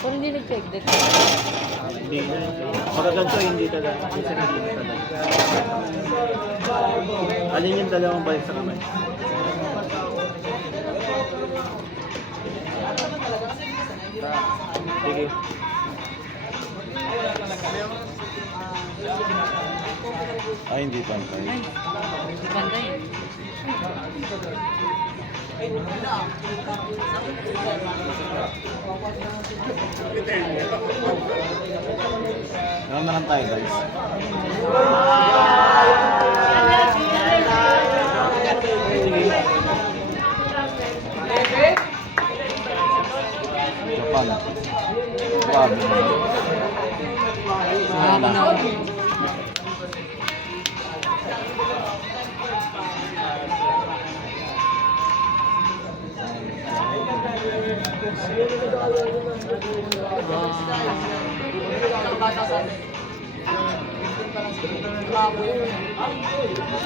Kung hindi nag-check deck. Hindi. Pagka ganito, hindi talaga. Minsan hindi talaga. Alin yung dalawang balik sa kamay? Sige. Ay, hindi pantay. Ay, pantay. Meron na lang tayo, guys. Japan. Grabe. Ako na.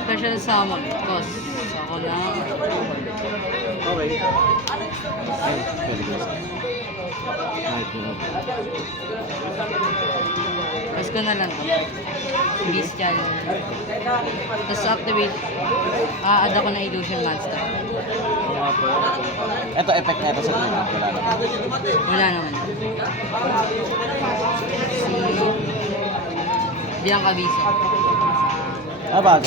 Special summon. Cos. Ako na. Okay. Ay, pwede ko. Kahit yun. Cos ko na lang to. Bestial. Tapos activate. Add ako ng illusion monster. Oo nga pala. Ito, effect na ito sa trigger. Wala na. Wala naman. Si Bianca Visa. Ah, bago?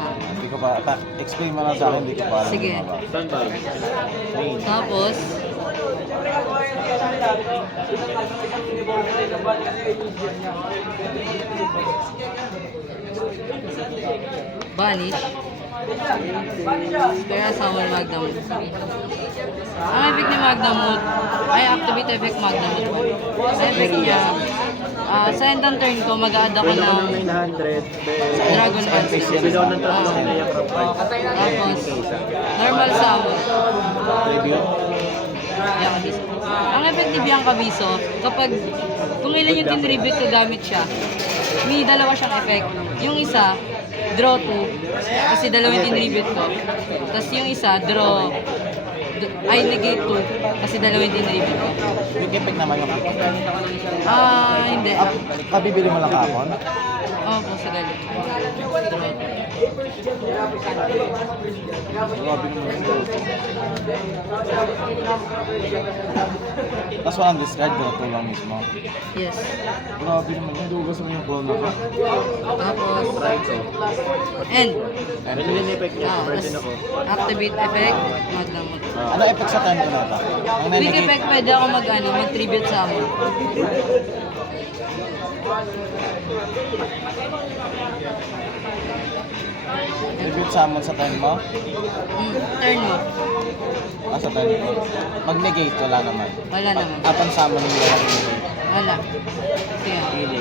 Ah. Hindi ko pa. Explain mo lang sa akin, hindi ko pa alam. Sige. yung mga Saan ba? Main. Tapos, Banish. Kaya summon Magnamut. Ang effect ni Magnamut ay activate effect Magnamut. Ang effect niya, sa end ng turn ko, mag-a-add ako Pwede ako ng ng 900. Dragon Dance. Bilaw ng tatlong naiyak ng Tapos, normal summon. Tribute. Bianca Biso. Ang effect ni Bianca Biso, kapag kung ilan yung tinribute ko gamit siya, may dalawa siyang effect. Yung isa, draw 2, kasi dalawa yung tinribute ko. Tapos yung isa, draw, ay negate 2, kasi dalawa yung tinribute ko. Yung effect naman yung Hindi. kabibili mo lang kapon? Oo po, sa galit. Draw 2. Grabe naman ito. Tapos walang discard, draw lang mismo. Yes. Grabe naman, nadugas mo yung ball na ka. Tapos, Right, so. end. Pwede yung effect niya. Pwede din ako. Activate effect, Magnamut. Ano effect sa turn ko na ito? Ang Quick nenegate. effect, pwede ako mag-tribute sa amon. Tribute summon sa turn mo? Turn mo. Sa turn ko. Mag-negate, wala naman. Wala naman. Upon summon yung wala Wala. Sige.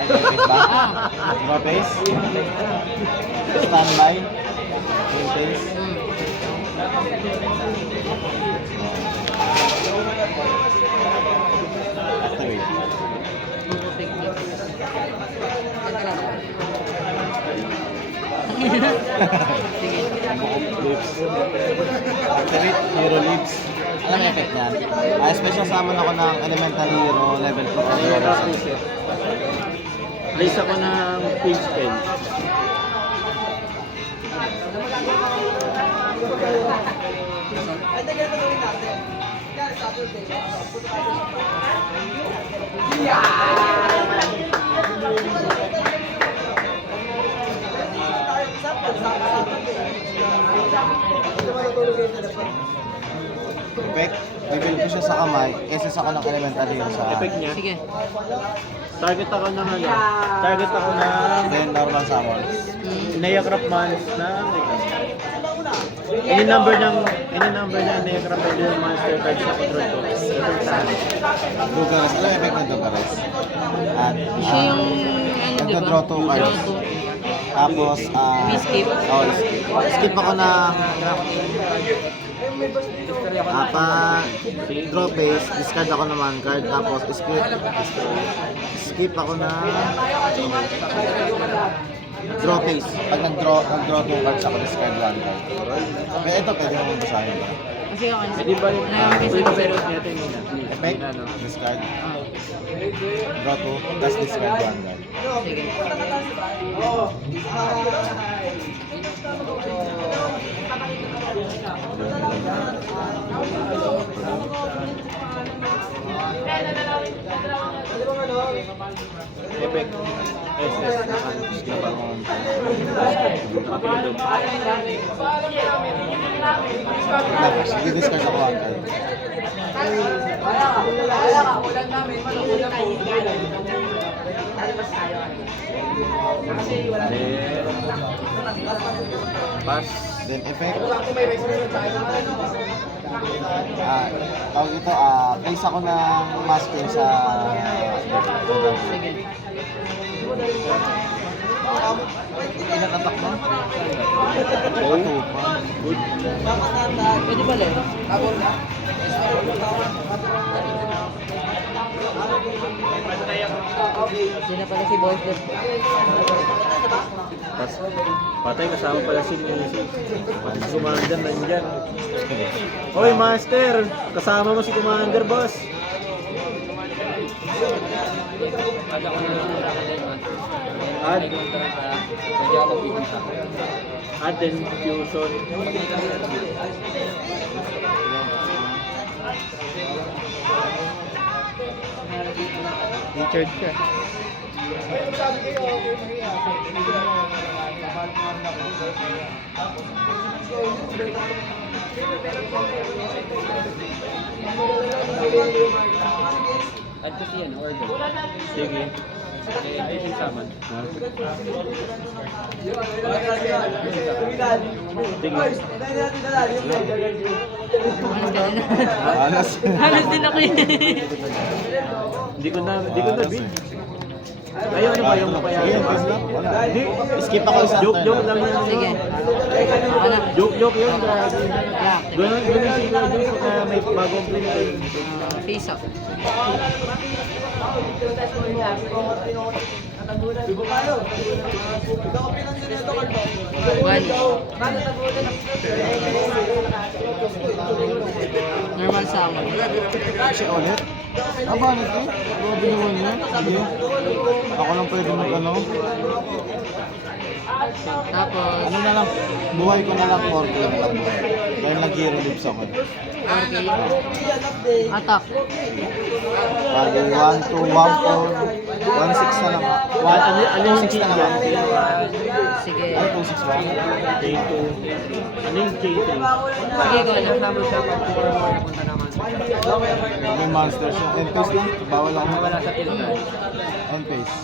Ay, face ba? Draw face? Standby? Main face? Activate. Sige. Lips. Activate Hero Lips. Ano ang effect niyan? Special summon ako ng Elemental Hero level 2. Naiyak reset. Place ako ng field spell. Effect, bibili ko siya sa kamay, SS ako ng Elemental Hero sa Effect niya. Sige. Target ako ng ano. Target ako ng then normal summon. Naiyak Months na any number ng Naiyak monster card sa control ko. Itong saan. Dugares, alam effect ng Dugares? At Siya yung, ano diba? nagka-draw 2 cards. Draw two. Tapos, Skip. Oh, skip. Skip ako na draw phase, discard ako naman card, tapos skip ako na draw phase. Pag nag-draw 2 cards ako, discard 1 card. Pero ito, pwede mo basahin ba? Sige, okay. Eh di ba yung Nag-message full sir. pero natin yun na. Effect, Ano? discard. Draw 2, tapos discard 1 card. Sige. Effect. SS. Discard 1 card. Nakapilog. Tapos, i-discard ako 1 card. Then, pass. Then effect. Tawag ito, place ako ng masking sa Sige. ilan attack mo? Oh, 2 pa. good. Pwede pala eh. Sino pala si Boyfriend? Tapos, patay kasama pala si Music. Pati si Commander nandyan. Hoy, Master! Kasama mo si Commander, boss! Add. Add then fusion. Richard ka. Add ko siya, order. Sige. Ayun yung saman. Alas. Halos din ako eh. Hindi ko na bid. Ayaw ano ba yung kaya? Sige, pass lang. Wala. Hindi. Skip ako isang Joke lang yan. Sige. Ako na. Joke yun. Wala. Ganun siguro dun sa may bagong plane. Face off. Bali. Normal summon. Siya ulit. Bakit eh? Grabe naman niya. Sige. Ako lang pwede mag-ano. Tapos, Ano na lang, buhay ko na lang 4K na lang. Dahil nag-hero lips ako. okay. Attack. Bagay 1, 2, 1, 4, 1, 6 na lang. Ano yung 6 na lang. Sige. Ay, 2, 6 ba? J2. Ano yung J3? Sige ko na. Yung monster siya. End-phase lang. Bawal ako Wala sa ilog. End-phase.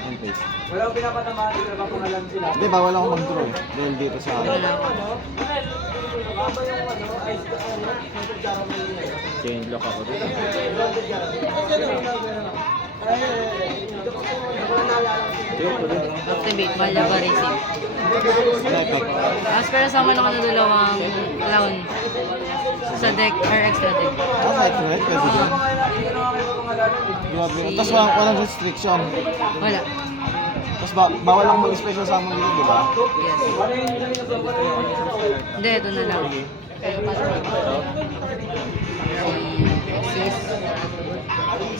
End-phase. Walang pinapatamaan sila pa pangalan sila. Hindi, bawal ako mag-draw eh. Dahil dito sa Ito na. Chain lock ako dito. Activate. Malaba Racing. ano effect. As pero sama naman ng dalawang clown sa deck or extra deck. Kahit red, pwede din. Grabe. Tapos walang restriction. Wala. Tapos bawal lang mag-special summon dito, di ba? Yes. Hindi, ito na lang.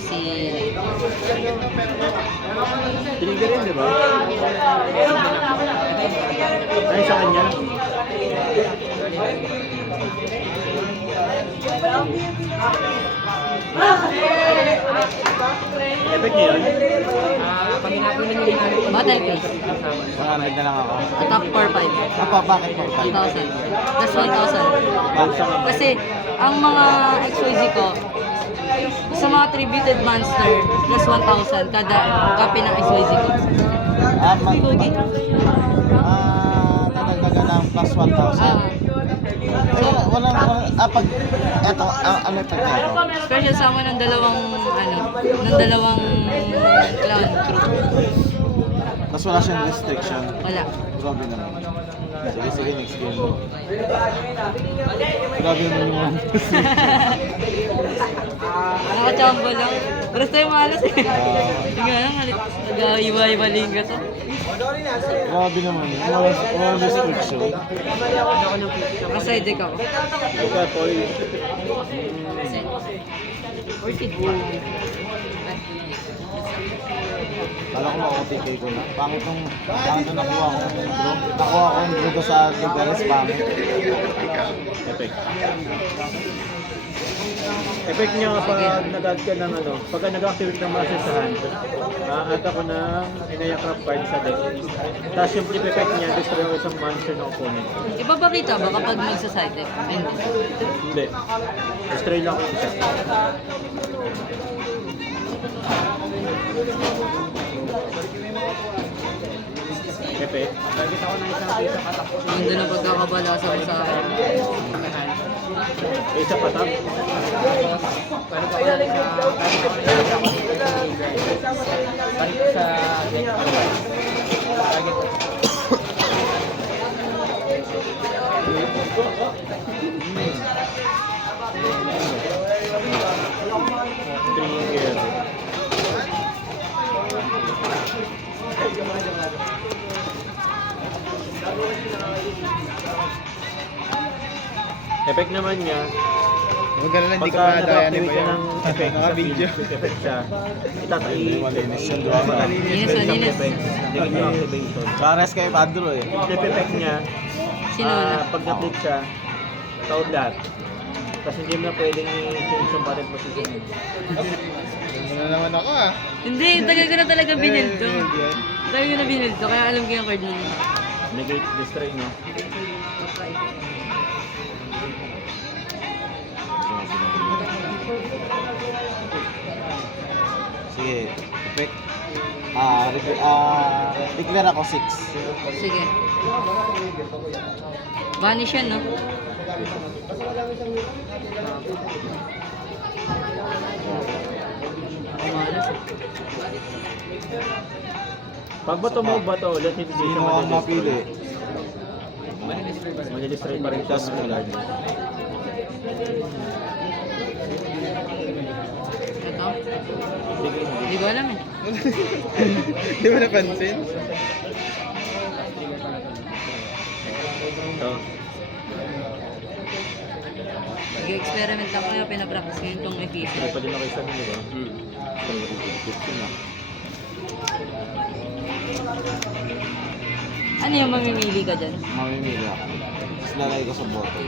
Si Trigger yun, di ba? Ay, sa kanya. Effect niya yun? Pag ginagawa niyo yung Battle Phase. 100 na lang ako. Attack for 5. Apa, bakit po? 1,000. Plus 1,000. Kasi ang mga XYZ ko, sa mga tributed monster, plus 1,000 kada copy ng XYZ ko. Nadagdagan ng plus 1,000. Pag, eto, ano effect niya ito? Special summon ng dalawang, clown crew. Tapos wala siyang restriction. Wala. Grabe naman. Sige, next game. Grabe naman yung one. Nakachamba lang. Pero tayo malas eh. Sige lang, nag-iwa-iwaling ka to. Grabe naman. Walang restriction. Naka-side deck ako. Ikaw, Paul. Orchid. Kala ko maka-OTK ko na. Pangit nung nakuha ko. Nakuha ko yung drugo sa Gigalis, pangit. Effect. Effect niya kapag nag-add ka ng ano, pagka nag-activate ng muscle sa hand, add ako ng Inaya Craft card sa deck. Tapos yung flip effect niya, destroy ako isang monster ng opponent. Ipapakita ba kapag magsa-side deck? Hindi. Hindi. Destroy lang ako isa. Effect. Target ako ng isang piso katakbo. Yung doon ang pagkakabalasa ko sa akin. Isa pa tap. Target ako ng isang target sa target ko. Trigger. Effect naman niya, Huwag ka na lang, hindi ka pagka madaya ni nag-activate ka ng effect sa Naka-video. field, effect siya, itatain. Malinis yun, diba? Linis, linis. Tingin yung activation. Pares kayo, Padro eh. Yung flip effect niya, Sino na? pag na-flip siya, taod lahat. Tapos hindi mo na pwedeng i-change yung battle position mo. Ano na naman ako ah. Hindi, tagal ko na talaga binildo. Tagal ko na binildo, kaya alam ko yung card nun. Negate, destroy, no? Sige, effect. Declare ako 6. Sige. Vanish yan, no? Pag bato mo, bato ulit, hindi siya Sino ang mapili? Manidestroy pa rin siya ng card. Ito? Sige, Hindi ko alam eh. Di mo napansin? ito. Nag-experiment lang kayo, pinapractice ko yung tong efficient. Hindi pa din ako isa din, di ba? Ano yung mamimili ka dyan? Mamimili ako. Tapos lalagay ko sa boto.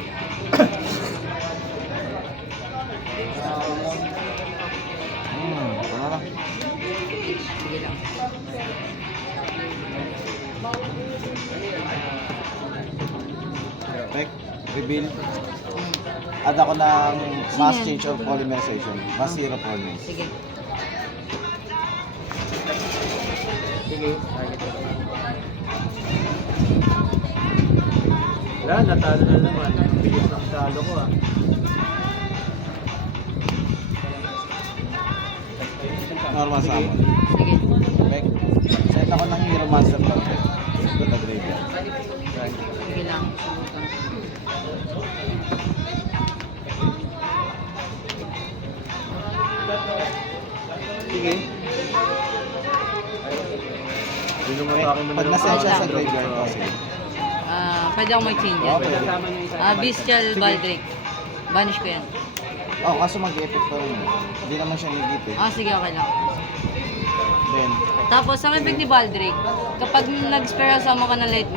Ito na lang. Sige lang. Effect, reveal. Hmm. Add ako ng mass Sige. change or polymerization. Mass zero polymers. Sige. Sige, target ko. Wala, natalo na naman. Ang bilis ng talo ko, ah. Normal summon. Sige. Effect. Set ako ng hero monster perfect. Ito na graveyard. Sige lang. Sige. Hindi naman sa akin Pag na-set siya sa graveyard kasi. Pwede ako mag-change yan. Okay. Kasama niyo isa. Bestial Baldrake. Banish ko yan. Oh, kaso mag-effect pa rin. Hindi naman siya negate eh. Sige, okay lang. Then, Tapos, ang effect ni Baldrake, kapag nag-special summon ka ng light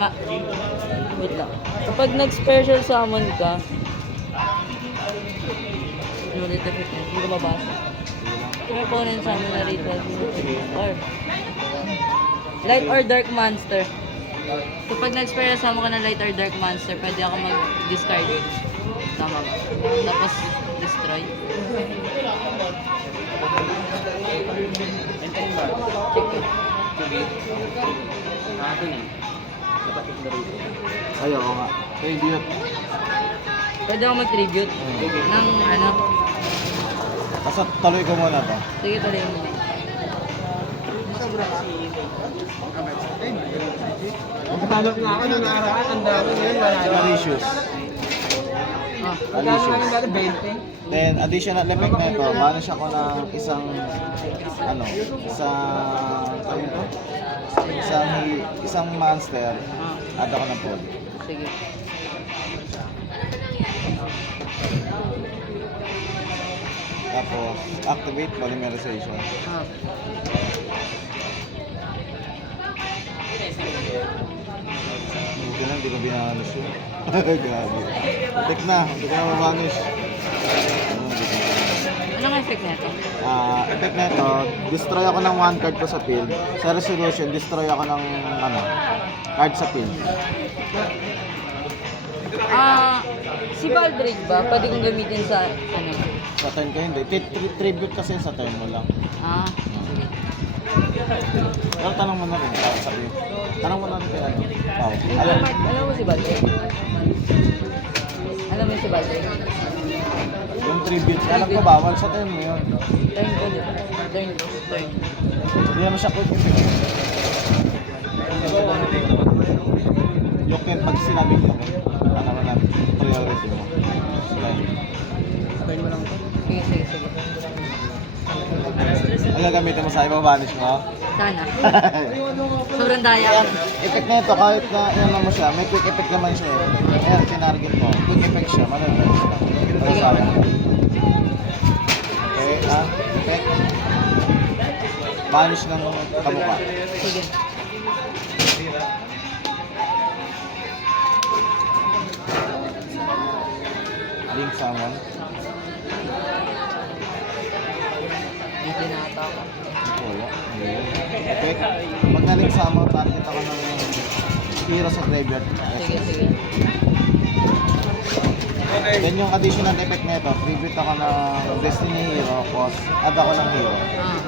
wait lang. Kapag nag-special summon ka, ano ulit effect niya? Hindi ko mabasa. May opponent summon na ritual or light or dark monster. Kapag nag-special summon ka ng light or dark monster, pwede ako mag-discard. Tama ba? Tapos, destroy. Entering ba? Check it. Sige. Doon eh. Napatid na rito. ayoko nga. Tribute. Pwede ako mag-tribute ng ano. Kaso tuloy ko muna to. Sige, tuloy mo. Maghanap nga ako nung nakaraan. Ang dami ngayon. Wala na. Malicious. Magkano nga dati? 20? Then, additional effect na ito, banish ako ng isang, ano, isang, ano ito? Isang monster, Ah, add ako ng poly. sige. Tapos, activate polymerization. Ah, Hindi lang, hindi ko binanish yun. Grabe. Tek na, hindi ko na mabanish. anong effect nito? Effect na ito, destroy ako ng one card ko sa field. Sa resolution, destroy ako ng card sa field. Si Baldrick ba? Pwede kong gamitin sa ano? Sa turn ko hindi. Tribute kasi sa turn mo lang. Ah, Pero tanong mo na rin, sabi. Tanong mo na rin kay ano. Pao. alam mo si Baldrick? Alam mo si Baldrick? Yung tribute, alam ko bawal sa turn mo yun. Turn ko, di ba? Turn. Hindi naman siya quick. Lokin, pag sinabing lokin, ano naman namin, priority mo. Turn mo lang to. Sige. Ang gagamitin mo sa ibabanish mo? Sana. Sobrang daya ko. Effect na ito, kahit na ano mo siya, may quick effect naman siya. Ayan, tinarget mo. Quick effect siya, manadali siya. Para sa akin. Okay, effect. Banish ng kamukha. Sige. Link summon. Medyo nakata ako. Wala. Effect. Pag na-link summon, target ako ng hero sa graveyard. Sige. Then yung additional effect na ito, tribute ako ng Destiny Hero, cause add ako ng hero. Ah.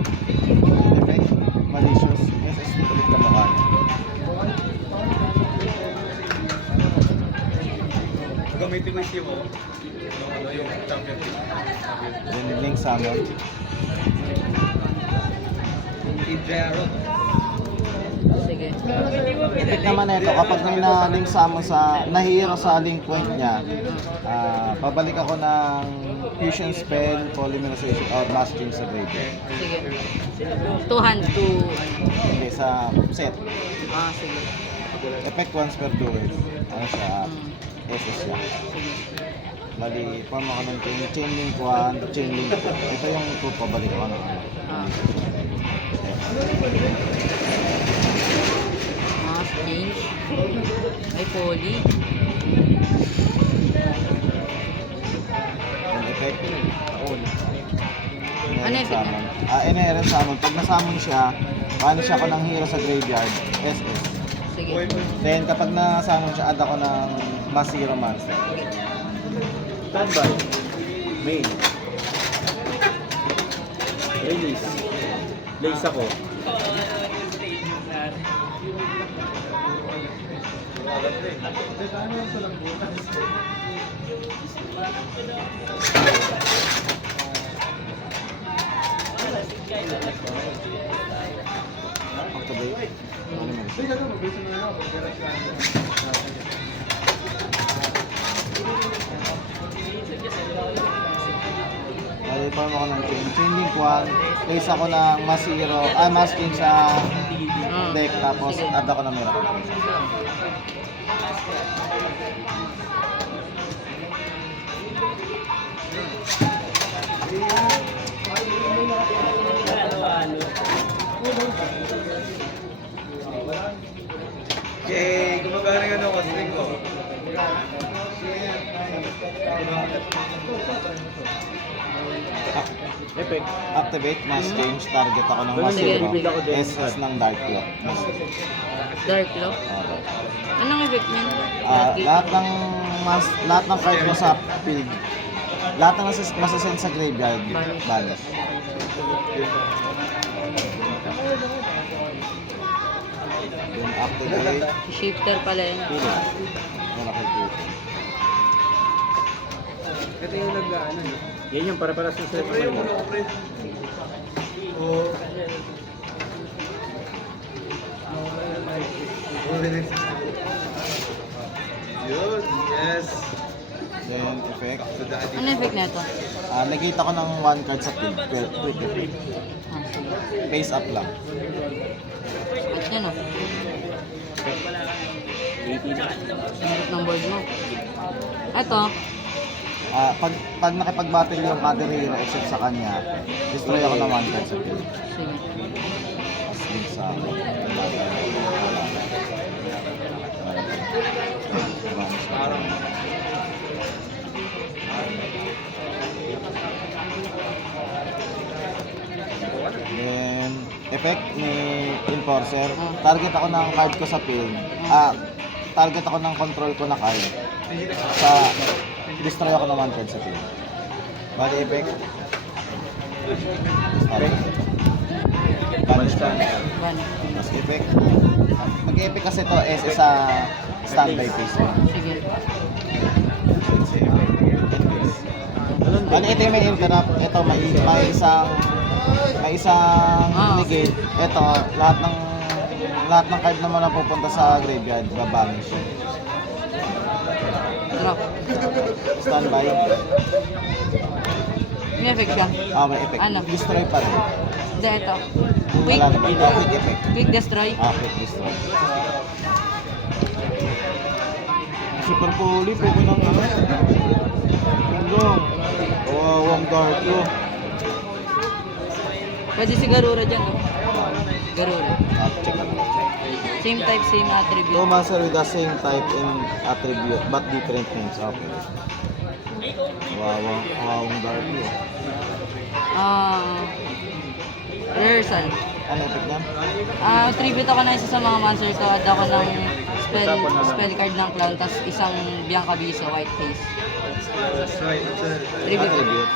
Effect, malicious, SS, ulit ka mukha niya. Gamitin mo yung mo. Yung champion team. Then link summon. Sige. Effect naman na ito, kapag may na-link summon sa, na-hero sa link point niya, pabalik ako ng fusion spell, polymerization, or mass change sa graveyard. Sige. Two hand to... Hindi, sa set. Ah, sige. Effect once per duel. Ano siya? SS siya. Sige. Bali, form ako ng chain link 1, chain link 2. Ito yung 2, pabalik ako ng ano. Ah. Mass change. May poly. Yung effect, all. Ano effect niya? Inherent summon. Pag na-summon siya, banish ako ng hero sa graveyard, SS. Sige. Then kapag na-summon siya, add ako ng mass hero monster. Standby. Main. Release. Lace ako. Activate. Ano man? Form ako ng chain link 1, place ako ng mass hero, mass king sa deck, tapos add ako ng miracle. Okay, gumagana yung ano, casting ko. Effect. Activate mass change, target ako ng mass Sige, hero, bibig ako din. SS ng dark clock. Dark Claw. Okay. Anong effect niyan? Lahat ng card mo sa field, lahat ng masasend sa graveyard, banish. Yung activate, Shifter pala yun. miracle token. Ito yung nag-ano. Yan yung para sa set mo. Yun, yes. Then, effect. Ano effect na ito? Nakita ko ng 1 card sa field. Quick effect. Ah, sige. Face up lang. At yan o. Sinurot ng board mo. Ito, Pag nakipag-battle yung other hero except sa kanya, destroy ako ng 1 card sa field. sige. Tapos din sa Then, effect ni Enforcer, target ako ng card ko sa field. Target ako ng control ko na card. Destroy ako ng 1 card sa field. Bali effect. Banish ka. One. Tapos effect. Mag-effect kasi to is sa standby phase. Sige. Bali ito yung may interrupt. Ito may isang negate. Ito lahat ng card naman na pupunta sa graveyard babanish. Drop. Standby. May effect siya. May effect. Ano? Destroy pa rin. Hindi, ito. Quick. Wala naman. Quick effect. Quick destroy. Quick destroy. Super Poli, pwede nang ano. Tulong. Kawawang Darko. Pwede si Garura dyan, no? Garura. Check out. Same type, same attribute. Two monster with the same type and attribute but different names. Okay. Kawawang Darko. Rehearsal. Ano effect niya? Tribute ako na isa sa mga monster ko. Add ako ng spell card ng clown, tas isang Bianca Biso, white face. Tribute. Attribute.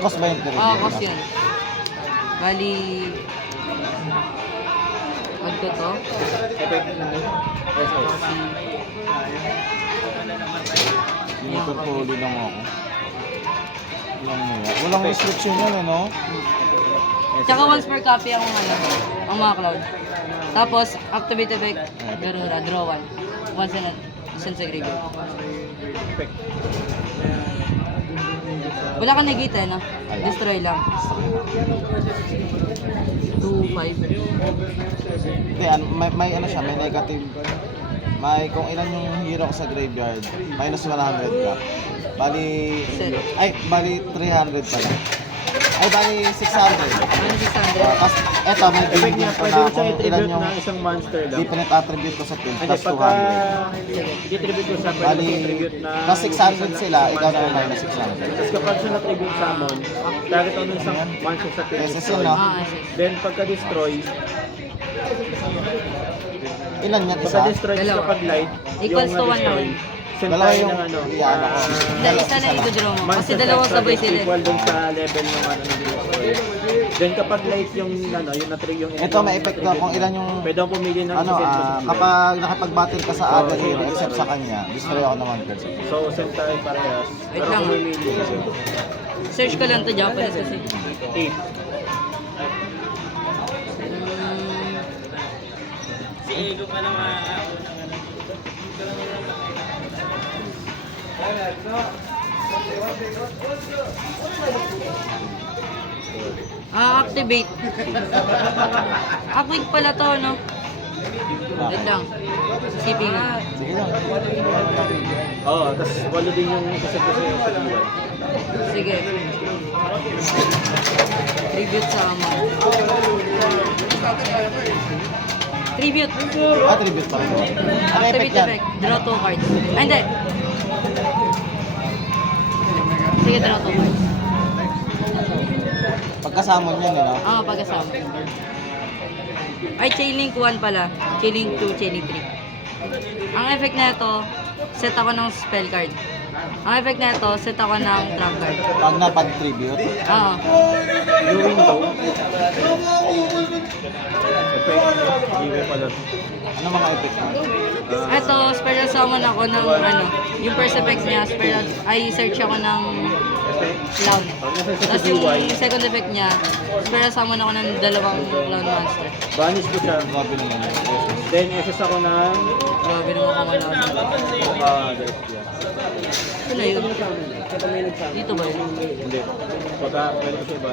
Cost ba yung tribute? Cost yun. Bali, add ko to. Effect ni Super Poli lang ako. Walang restriction yan, ano? Tsaka once per copy ang mga cloud. Tapos, activate effect, Garura, draw one. Once in a sa graveyard. effect. Wala kang negate eh, no? Destroy lang. 2-5. Hindi, may ano siya, may negative. Kung ilan yung hero ko sa graveyard, minus 100 ka. Bali, bali 300 pala. Bali 600. Ano 600? Tapos, eto, may Effect building niya, ko pwede na mo siya kung ilan i-tribute yung ng isang monster lang. different attribute ko sa team, Hindi, plus pagka 200. i-tribute ko sa pwede Bali, mo i-tribute na... plus 600 sila, ikaw na minus 600. Tapos kapag siya na-tribute summon, target on isang monster sa team. SS yun, no? SS. Then pagka-destroy, Ilan yan? Isa? pagka-destroy Dalawa. kapag light, Equals to one na-destroy, yun. send Dalawa tayo yung ng ano, iyan ako. Hindi, isa na yung draw mo. Kasi monster dalawang sabay target sila. equal dun sa level ng ano ng destroy. Then kapag light yung ano, yung na-trigger yung... Ito, may effect na kung ilan yung Pwede akong pumili ng ano, isang position. kapag nakipag-battle ka sa other hero except sa kanya, destroy ako ng 1 card. So, send tayo parehas. Wait Pero lang. kung pumili, Search ko lang to Japanese kasi. 8. Activate. Quick pala to, no? Wait lang. Isipin nga. Sige lang. Oo, tapos walo din yung kasi sa D1. Sige. Tribute sa ama. Tribute. Attribute pa rin. Ano effect Activate yan? effect. Draw 2 cards. Hindi. Sige, draw 2 cards. Pagkasamon yan, ano? Pagkasama. Ay, Chainlink 1 pala. Chainlink 2, Chainlink 3. Ang effect na ito, set ako ng spell card. Ang effect na ito, set ako ng trap card. Pag napag-tribute, Yung window. Effect. Giveaway pala. ano mga effect na? Ito, spell summon ako ng ano, yung first effect niya, spell, ay search ako ng clown. Tapos yung second effect niya, spell summon ako ng dalawang clown monster. Banish ko siya. Grabe naman. Then, SS ako ng... Grabe naman kamalasan. Ito na yun. Dito ba yun? Hindi. Pagka, meron sa iba.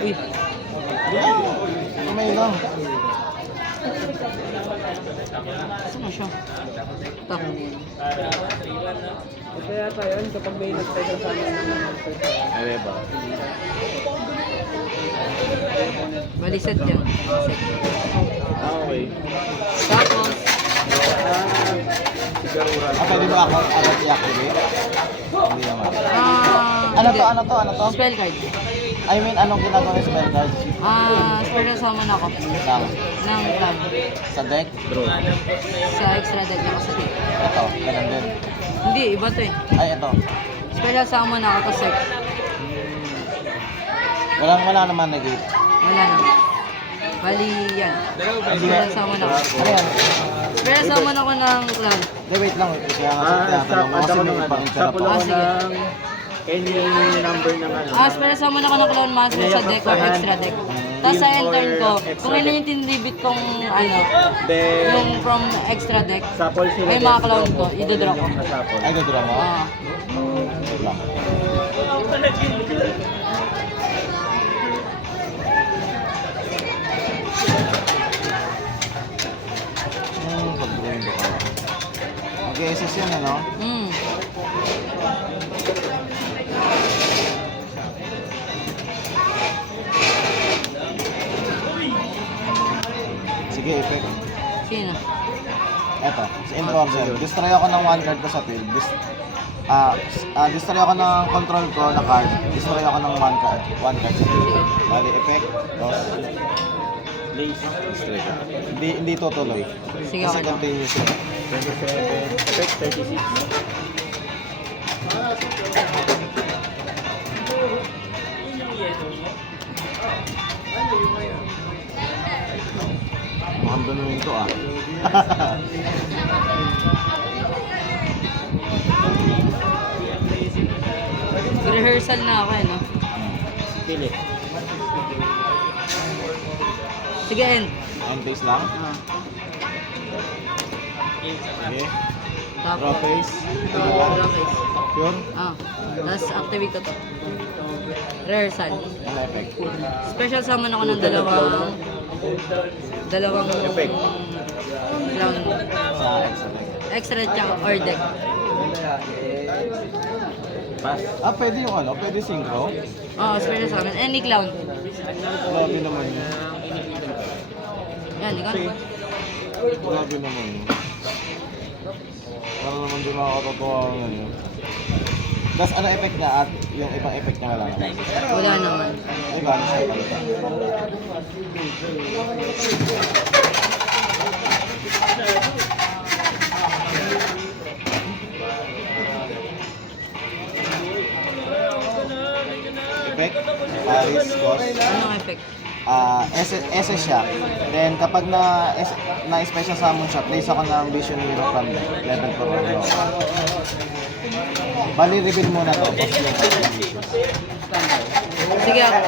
Uy, Kamay lang. saan na siya? Ito. Ito yata yun, kapag may nagteka sa amin ng Ay, ba? Bali set yan. Set. Okay. Tapos, Sigurura. Pwede ba ako agad i-activate? Hindi naman. Ano hindi. to? Ano to? Ano to? Spell card. I mean, anong ginagawa ng spell card? Spell summon ako. Lang. Ng clan. Sa deck? Draw. Sa extra deck ako sa deck. Ito, ganun din. Hindi, iba to eh. Ay, ito. Spell summon ako to sec. Wala naman negate. Wala na. Bali yan. Spell summon ako. Ano yan? Spell summon ako ng clan. Hindi, wait lang. Wait. Kaya nga sa Stop. Add ako ng ano. Sample ako sige. ng any number ng ano. Spell summon ako ng clan master sa deck or extra deck. Tapos sa end turn ko, kung ilan yung tinribit kong ano, Then, yung from extra deck, sample sila. ay mga clown ko, idodraw ko. Ay, gagawin mo? Ah. Wait lang. Pag-drawing ko ka. Mag-SS yan, ano? Hmm. Sige, effect. Sino? Eto, sa enforcer. Destroy ako ng one card ko sa field. Destroy ako ng control ko na card. Destroy ako ng one card sa field. Bali, effect. Dos. Lace. Destroy ko. Hindi tutuloy. Sige, Kasi okay lang. continuous yun. 27. Effect 36. Mukhang ganun to ah. Rehearsal na ako eh, no? Pili. Sige, end. End phase lang. Ah. Sige. Tapos. Draw phase. Okay. Pure. Tapos activate ko to. Rehearsal. Ano effect? Special summon ako ng dalawang Effect. clown. Sa extra deck. Extra check or deck. Pass. Pwede yung ano? Pwede synchro? Special summon. Any clown. Grabe naman yun. Yan, ikaw na. Grabe naman yun. Para naman di makakatotowa yun. Tapos ano effect niya at yung ibang effect niya wala naman? Wala naman. Diba? Ano siya pala? Effect? Paris, cost? Anong effect? SS siya. Then kapag na-special summon siya, place ako ng Vision Hero from the level 4 or lower. Bali, reveal muna to. Tapos yung vision. Sige ako.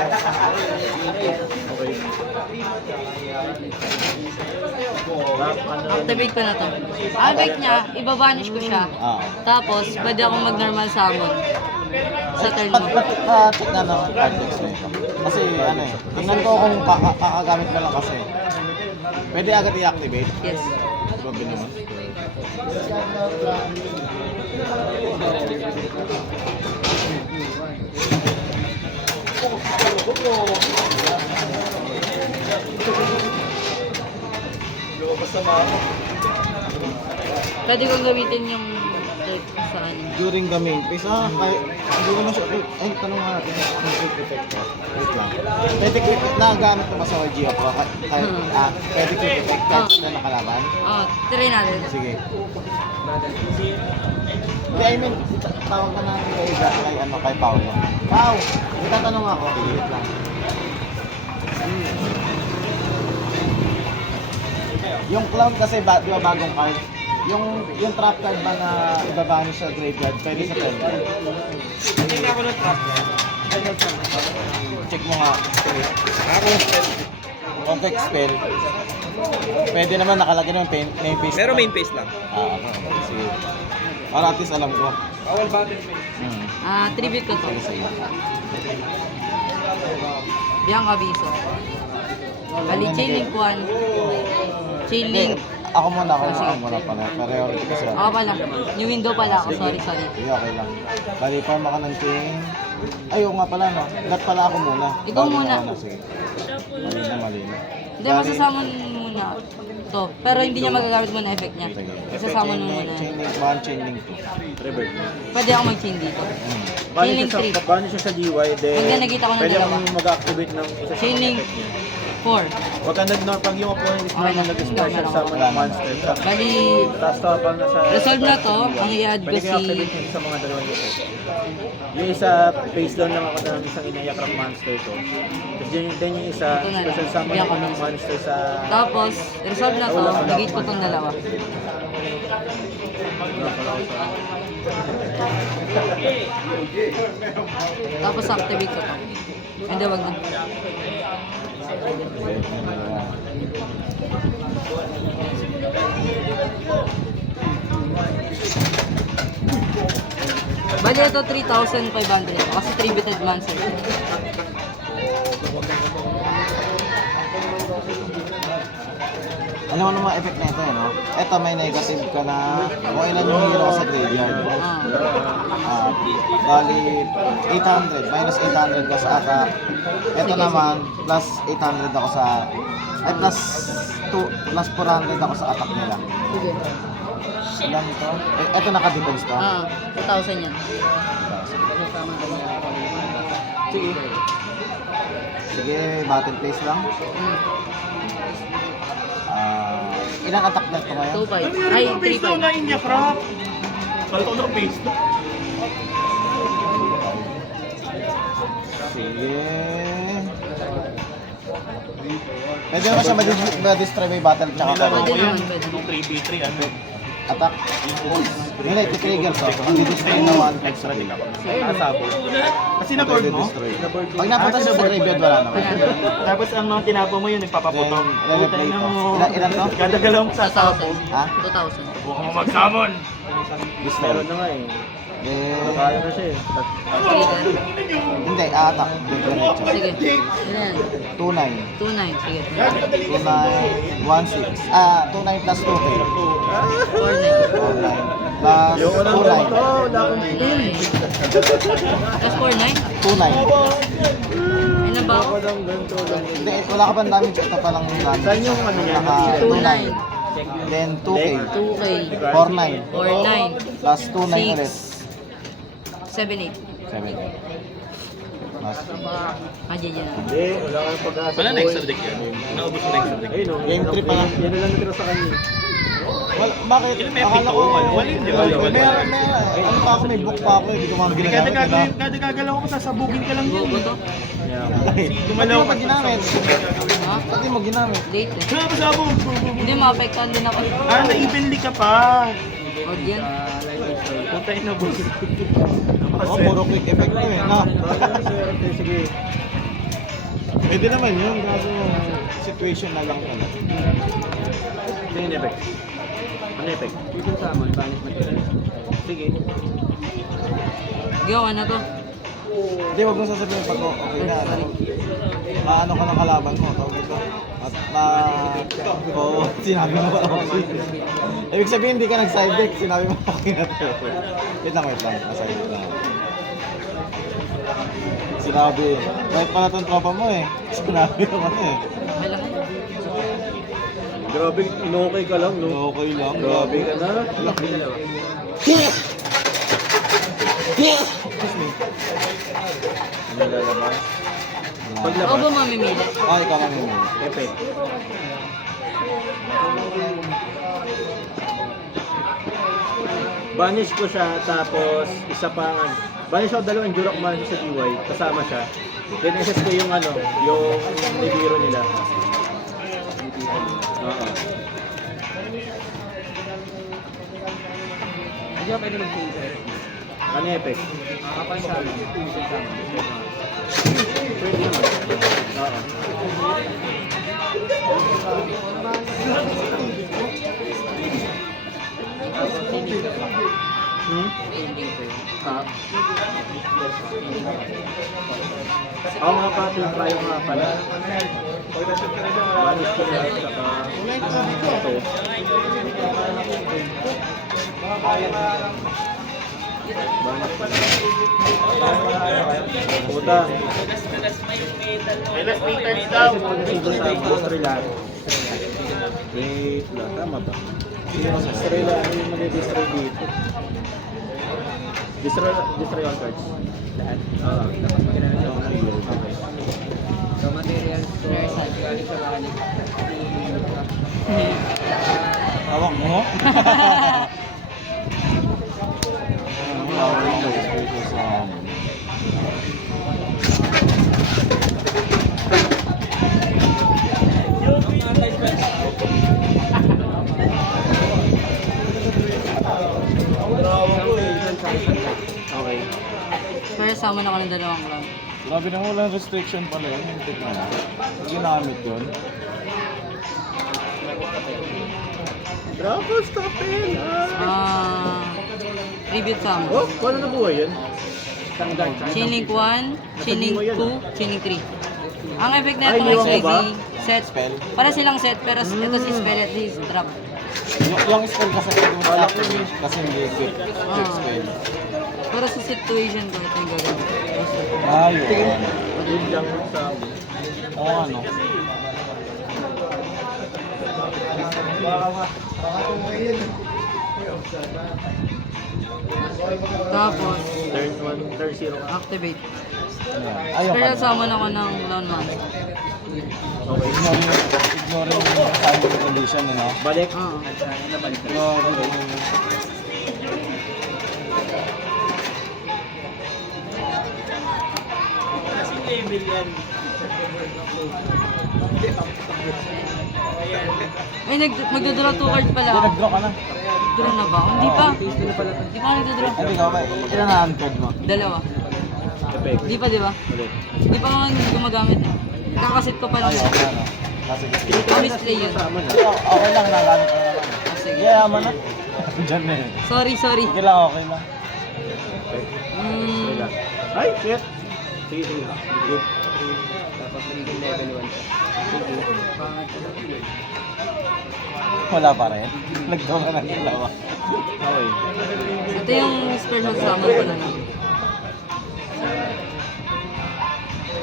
Activate ko na to. Activate niya, ibabanish ko siya. Tapos, pwede akong mag-normal summon. Sa turn mo. Check na ng card decks na ito. Kasi ano eh, tingnan ko kung kakagamit mo lang kasi. Pwede agad i-activate. Yes. Grabe naman. Pwede kong gamitin yung deck sa ano. During the main phase, hindi naman siya, ay, tanong nga natin, yung quick effect ko. Wait lang. Pwede quick effect, nagagamit mo ba sa YG Pro? Pwede quick effect kahit na nakalaban? Try natin. Sige. Hindi, I mean, tawag ka natin kay Paolo. Pao, may tatanong ako. Wait lang. Yung clown kasi, di ba bagong card? Yung trap card ba na ibabanish sa graveyard, pwede sa turn card? Hindi na ako ng trap. Check mo nga. Ako. kung quick spell, pwede naman nakalagay naman main face. Pero main face lang. Ah, sige. Para at least alam ko. Bawal battle face. Tribute ko to. Sige. Bianca Viso. Bali, chilling Kwan. Hindi, Chilling. ako muna Sige. pala. Priority kasi ako. Ako pala. New window pala ako. Sorry. Sige, okay lang. Bali, form ako ng chain. Ay, oo nga pala, no? Lahat pala ako muna. Ikaw Bago muna. na, sige. Malina. Hindi, masasamon muna to. Pero hindi niya magagamit muna effect niya. Sige. Masasamon mo muna. Chain link 1, chain link 2. Revert. Pwede ako mag-chain dito. Bani Chaining siya, bani siya sa DY, then Pag nakita ko ng pwede dalawa. akong mag-activate ng isa sa Chaining effect niya. 4. Pag pag yung opponent is Okay na. nag-special Wala. summon ng monster, Bali, tapos habang nasa... resolve na to. Ang i-add ko Pwede kayo si... activate yun sa mga dalawang effect. Yung isa, face down lang ako ng isang inayakrak monster ko. Tapos then yung isa, Ito na lang. special summon Bigyan ako ko ng na. monster sa... Tapos, resolve na to. Negate ko tong dalawa. Tapos activate ko to. Hindi, wag na. Bali ito 3,500 kasi 3-bited monster. Alam mo naman effect na ito, no? Ito may negative ka na kung ilan yung hero ka sa graveyard. Bali, 800. Minus 800 ka sa attack. Ito naman, plus 800 ako sa... Ay, plus 400 ako sa attack nila. Sige. Ilan ito? Ito naka-defense to. 2,000 yan. Sige. Sige, battle place lang. Ilang attack net ko ngayon? 2,500. Ay, 3,500. Inya crop. Kalto na face to. Sige. Pwede naman siya ma-destroy by battle tsaka Pwede ka. naman, pwede. 3v3 ano? Attack. Hindi, iti-trigger to. Mag-destroy na one. Extra din ako. Asabo. Kasi na-board mo? Destroy. Pag napunta siya sa graveyard, wala naman. Tapos ang mga tinapo mo yun, nagpapaputok. Then, re-replay to. Ilan to? Kada galaw mo sa asabo. 2,000. Ha? 2,000. Huwag mo mag-summon. Destroy. Meron na nga eh. Then, Kaya na siya eh. Sige, hindi, attack. Diretso. sige. Ilan? 2-9. 2,900. Sige. 2-9, 1-6. 2-9 plus 2K. 4,900. 4-9. Plus Yung wala 2-9. wala akong Plus 4,900. 2-9. Ilan ba ako? walang ganito lang. Hindi, wala ka pang damage. Ito pa lang yung damage. Saan yung ano niya? Naka 2,900. Then 2K. 2K. 4-9. 4,900. Plus 2-9 ulit. 7,800. 7K. Plus Kajija na. Hindi, wala kang pag-asa. Wala na extra deck yan. Naubos mo na extra deck. Ayun o. Game 3 pa lang. Yan na lang natira sa kanya. Wala, bakit? May Akala epic ko, to, wala yun, di ba? Meron. Ano pa ako, may book pa ako, hindi ko mga ginagamit. Kada gagalaw ko, sasabugin ka lang yun. Bobo to? Pati mo pag ginamit. Ha? Pati mo ginamit. Late eh. Kaya pasabog. Hindi, maapektuhan din ako. Na-evenly ka pa. Odd yan. Puntay na boss. Oh, puro quick effect to eh. Na. Sige. Pwede naman yun, kaso situation na lang pala. Sige yung effect. Ano yung effect? Dito sa amon, pangit material. Sige. Gawa na to. Hindi, wag mo sasabihin pag okay na. Sorry. Maano ka ng kalaban mo, tawag ito. At oo, sinabi mo okay. Ibig sabihin, hindi ka nag-side deck, sinabi mo okay na to. Wait lang, nasa-side deck lang. Sinabi, kahit pala itong tropa mo eh. Sinabi naman eh. Okay lang. Grabe, okay ka lang, no? Okay lang. Grabe ka na. Ano lalabas? Ako ba Paglabas, mamimili? Ay, ikaw naman yun. effect. Banish ko siya, tapos isa pang banish ako dalawang Jurok Mansion sa DY, kasama siya. Then SS ko yung ano, yung Nibiro nila. Oo. Hindi ka pwede mag-change sir. Ano yung effect? Kapag sa amin, yung sama. Pwede naman. Oo. Ah. Oo nga pa, yung tayo nga pala. Balis ko na saka ito. Balis ko na. Puta. May last meters daw. Ito sa Australia. Wait, tama ba? Sa Australia, ano yung mag-destroy dito? Destroy all cards. Lahat? Oo. Okay. So, materials ko, galing sa balik. Hawak mo? Ano hawak mo? Ito sa amin. Okay. Pero sama na ako ng dalawang clan. Grabe na walang restriction pala yun. Hintik na na. Ginamit yun. Bravo, stop it! Tribute sama. Oh, paano nabuhay yun? Chaining 1, Chaining 2, Chaining 3. Ang effect na Ay, itong iniwan mo XYZ, ba? set. Spell? Para silang set, pero ito si spell at least drop. Yung spell kasi yung sa activate kasi hindi quick spell. Pero sa situation ko, ito yung gagawin. Ayun. Yun lang sa amin. Oo ano. Tapos, Turn 1, turn 0 ka. activate. Ayun Pero ka. sama na ako ng Lone Man. Okay. Ignore yung time condition, ano? Balik. Oo. Ignore yung... Ay, magdodraw 2 cards pala Hindi, ako. nag-draw ka na. Draw na ba? ako? Hindi pa. Hindi pa ako nagdodraw. Hindi ka ba? Ilan na hand card mo? Dalawa. Effect. Hindi pa, di ba? Balik. Hindi pa ako gumagamit na. Kakasit ko pa lang. Ay, okay, ano? Kasi Display yun. Kasama na. okay lang, nagamit ko na lang. Ah, sige. Yayaman na. Diyan na yun. Sorry. Sige lang, okay lang. Mm, Ay, shit! Sige, sige. Good. Tapos magiging level 1 siya. Wala pa rin. Nag-draw ka ng dalawa. Okay. ito yung special summon ko na lang.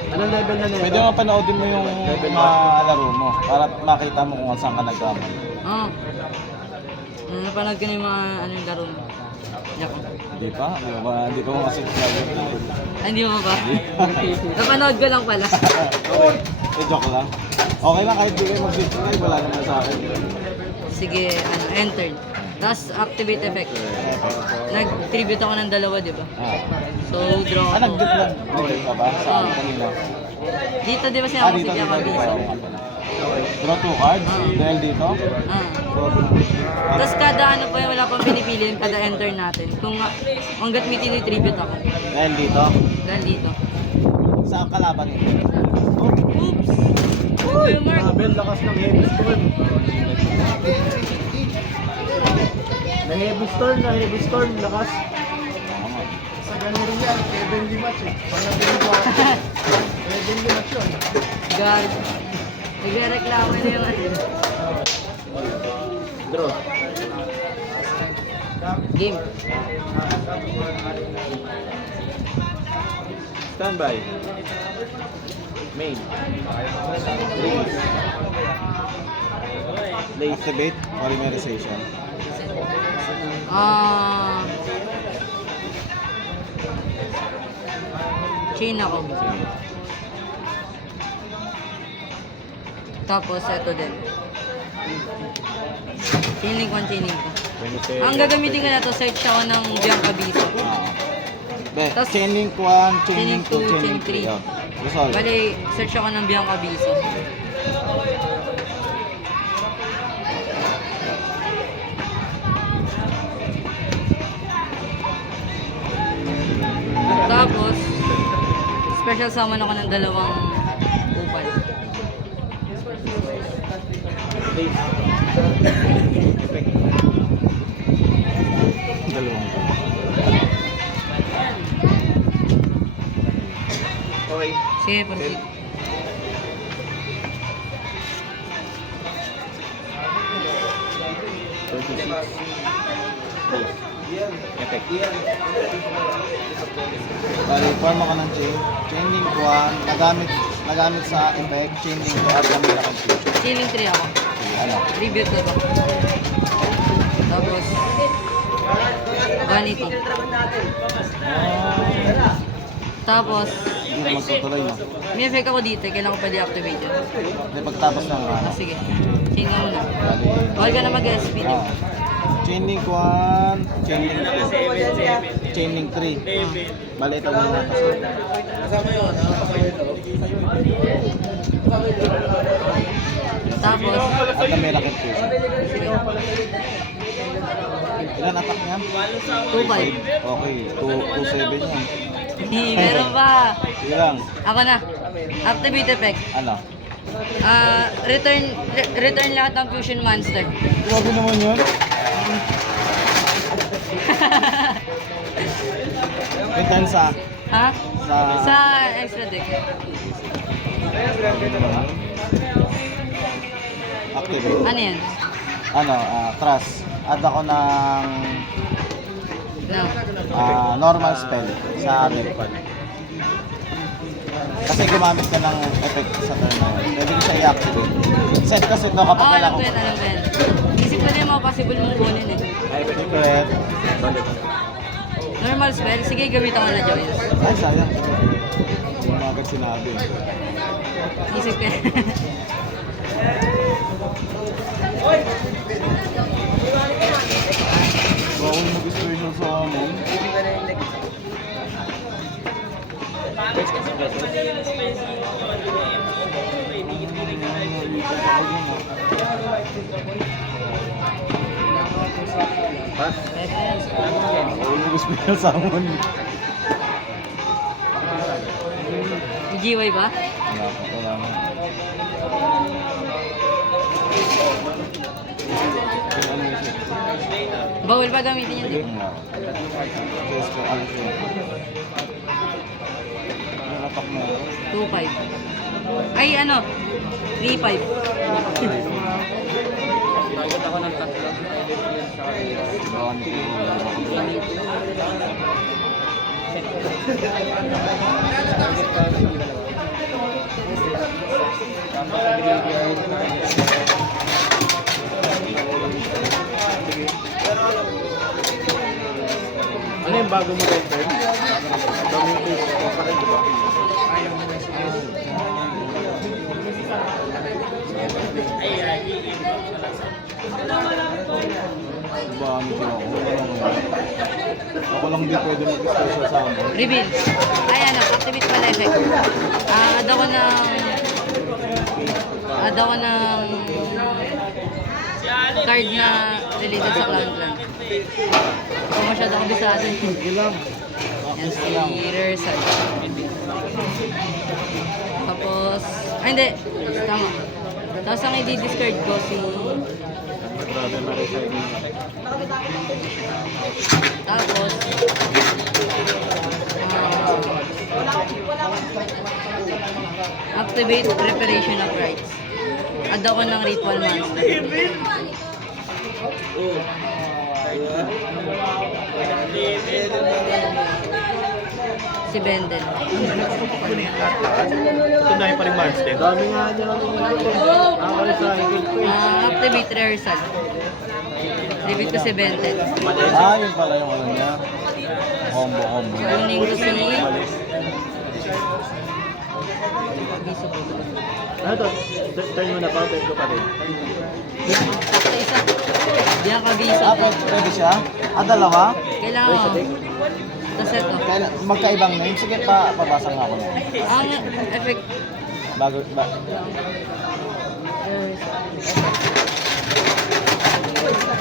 Anong level na nito? Pwede mo panoodin mo yung mga laro mo para makita mo kung saan ka nagkamali. Oo. Napanood ko na yung mga ano yung laro mo. Yak. Hindi pa? Hindi pa mo masubscribe. Ay, hindi mo ba? Napanood ko lang pala. Joke lang. Okay lang kahit di kayo mag-subscribe, wala naman sa akin. Sige, enter. Tapos activate effect. Nag-tribute ako ng dalawa, di ba? Ah, So, draw ako. nag-delete ka ba? Sa akin kanina. Dito, di ba Ah, siya ako dito, si dito, Bianca dito. Biso? Draw 2 cards, dahil dito. Ah. Tapos kada ano pa wala pang pinipili, kada enter natin. Kung hanggat may tinitribute ako. Dahil dito. Dahil dito. Sa kalaban nito. Oops! Uy, Mark! Grabe, ang lakas ng heavy storm. Na heavy storm, lakas. Tama. Sa ganun rin yan, Kevin match eh. Pag nabili ko ako, Kevin match yun. God. Nagreklamo na yung ano. Draw. Game. Standby. Main. Release. Lace. Activate polymerization. Chain ako. Tapos, ito din. Chaining ko, chaining ko. Ang gagamitin ko na to, search ako ng Bianca Biso. Tas- Chaining 1, chaining Chaining 2, 2, chaining chaining 3. Resolve. Bali, search ako ng Bianca Biso. Tapos, special summon ako ng dalawang upal. days. Effect. Dalawang. Okay. Sige, proceed. Effect. Bali, forma ka ng chain. Chain link 1, nagamit sa effect. Chain link 2 at Camila Confusion. Ceiling 3 ako. Ano? Review to ba? Tapos, vanity. Tapos, Hindi naman tutuloy, no? may effect ako dito. Kailangan ko pa deactivate yun. Hindi, pagtapos ng ano. Ah, sige. Chain ka muna. Bali, Bawal ka na mag-SP din. Oo. Chain link 1, chain link 2, chain link 3. Bali, ito muna kasi. Tapos, At Camila Confusion. sige. Ilan attack niya? 2-5. Okay, 2-7 yan. Meron pa. Sige lang. Ako na. Activate effect. Ano? Return lahat ng fusion monster. Grabe naman yun. Return sa... Ha? Sa... Sa extra deck. Activate. Ano yan? Ano, trust. Add ako ng No. normal spell sa deck. Kasi gumamit ka ng effect sa turn na yun. Pwede ko siya i-activate. Set kasi ito kapag Oo, wala alam ko ko. yan, alam ko yan. Isip ko na yung mga possible mong kunin eh. Secret. Normal spell, sige gamitan ko na Joyous. Ay, sayang. Hindi mo agad sinabi. Isip ko yan. Bawal mag-special sa amin. Bawal mag-special sa amin. May GY ba? Wala na. Ano yun siya? Bawal ba gamitin yun? Wala. Just for ano siya. Ano attack na yun? 2-5. Ay, ano? 3-5. Nagot ako ng tatlo. Bawal ko. Tapos sa graveyard. Ano yung bago mo return? Dominate ko pa rin, di ba? Bawal ko ako. Ako lang di pwede mag-special sa amin. Reveal. Ay, ano? Activate pala effect. Add ako ng card na related sa clan clan. Kung masyado ako bisado. Sige lang. Yan Sige lang. si Rersal. Tapos, ay hindi. Tama. Tapos ang i-discard ko si... Brother na recycling. Tapos, activate preparation of rites. Add ako ng ritual monster. Si Bendel. Ito na yung pa rin monster. Dami nga niya. Ako recycling ko eh. Activate rehearsal. Activate ko si Bendel. Yun pala yung ano niya. Combo. Kunin ko si... Abiso ko. Ano to? Turn mo na pa, turn ko pa rin. Sakto isa. Diyan ka abiso. Pwede siya? Dalawa? Kailangan ko. Tapos ito. Magkaibang name? Sige, pabasa nga ako na. Ang effect...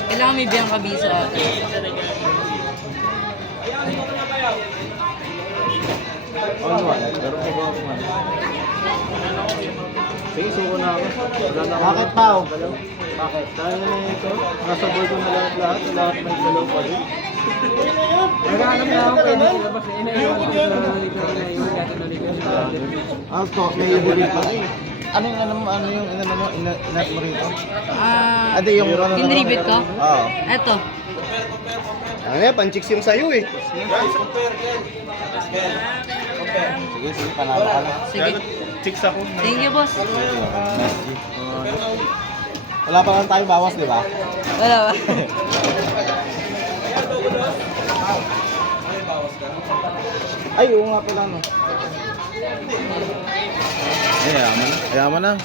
Kailangan may biyang kabiso ata. All one. Pero ko ba ako man? Sige, suko na ako. Wala na ako. Bakit, Pao? Dalawa. Bakit? Dahil na ito, nasabay ko na lahat may dalaw pa rin. Naghahanap na ako pwede ilabas. Inaiwan ko sa nalito na yung kaya nalito sa to, may hilig pa rin. Ano yung inat mo rito? Ade, yung tinribit ko? Oo. Eto. Ano yan, panchicks yung sayo eh. Sige, sige, panalo ka na. Sige. Chicks ako. Thank you, boss. Wala pa lang tayo bawas, di ba? Wala ba? Ay, oo nga pala, no. Ay, ayaman na. Ayaman na.